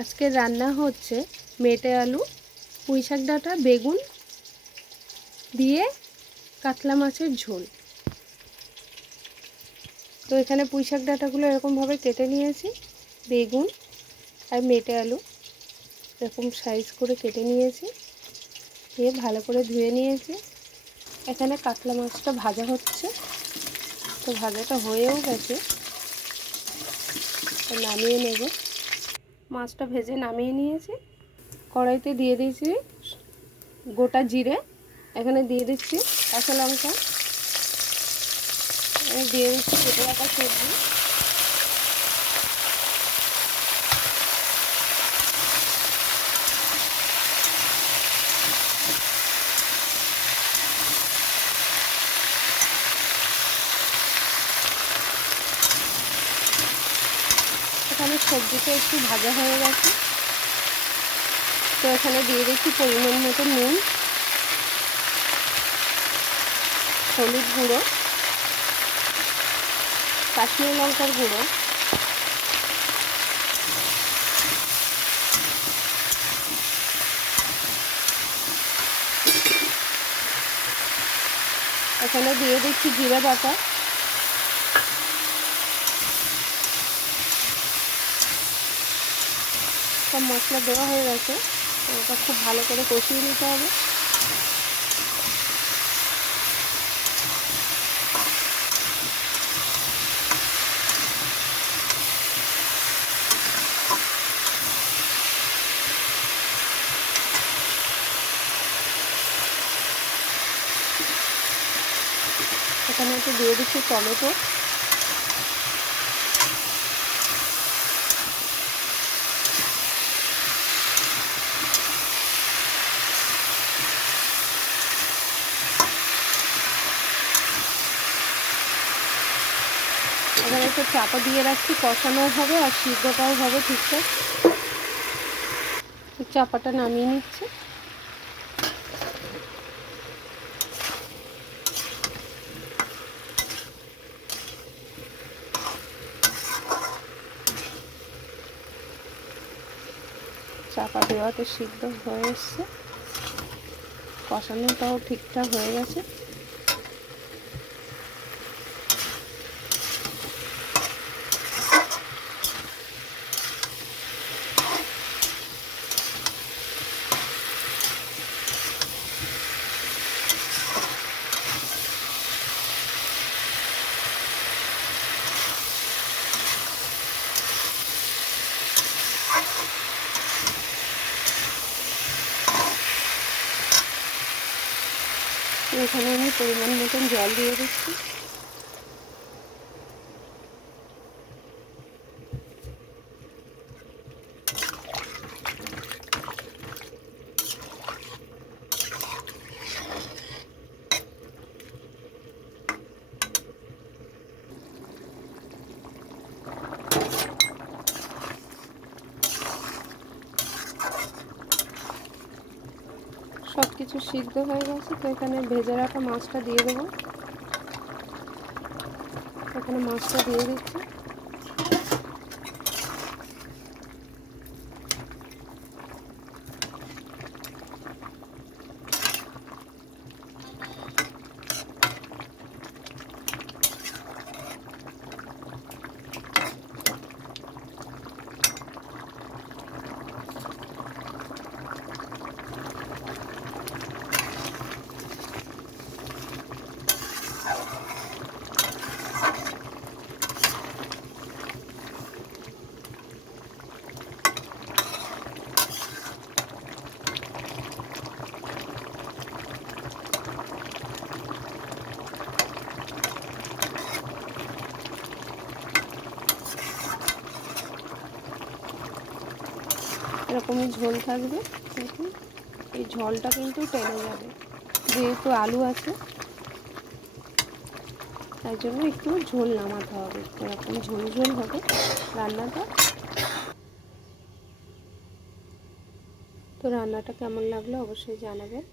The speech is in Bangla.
আজকে রান্না হচ্ছে মেটে আলু, পুঁই শাক ডাঁটা, বেগুন দিয়ে কাতলা মাছের ঝোল। তো এখানে পুঁই শাক ডাঁটাগুলো এরকমভাবে কেটে নিয়েছি, বেগুন আর মেটে আলু এরকম সাইজ করে কেটে নিয়েছি, দিয়ে ভালো করে ধুয়ে নিয়েছি। এখানে কাতলা মাছটা ভাজা হচ্ছে, তো ভাজাটা হয়েও গেছে, তো নামিয়ে নেব। মাছটা ভেজে নামিয়ে নিয়েছি। কড়াইতে দিয়ে দিয়েছি গোটা জিরে, এখানে দিয়ে দিচ্ছি কাঁচা লঙ্কা, দিয়ে দিচ্ছি কেটে রাখা সবজি, এখানে সবজিটা একটু ভাজা হয়ে গেছে, তো এখানে দিয়ে দিচ্ছি পরিমাণ মতো নুন, হলুদ গুঁড়ো, কাশ্মীরি লঙ্কার গুঁড়ো, এখানে দিয়ে দিচ্ছি জিরে বাটা, সব মশলা দেওয়া হয়ে গেছে। এটা খুব ভালো করে কষিয়ে নিতে হবে। এখানে একটু দিয়ে দিচ্ছি টমেটো, এখানে একটু চাপা দিয়ে রাখছি, কষানোও হবে আর সিদ্ধটাও হবে ঠিকঠাক। চাপাটা নামিয়ে নিচ্ছি। চাপা দেওয়াতে সিদ্ধ হয়ে এসছে, কষানোটাও ঠিকঠাক হয়ে গেছে। এখানে আমি পরিমাণ মতন জল দিয়ে দিচ্ছি। সব কিছু সিদ্ধ হয়ে গেছে, তো এখানে ভেজে রাখা মাছটা দিয়ে দেবো। এখানে মাছটা দিয়ে দিচ্ছি। এরকমই ঝোল থাকবে, দেখুন এই ঝোলটা কিন্তু টেনে যাবে, যেহেতু আলু আছে তাই জন্য একটু ঝোল নামাতে হবে, এরকম ঝোল ঝোল হবে রান্নাটা। তো রান্নাটা কেমন লাগলো অবশ্যই জানাবেন।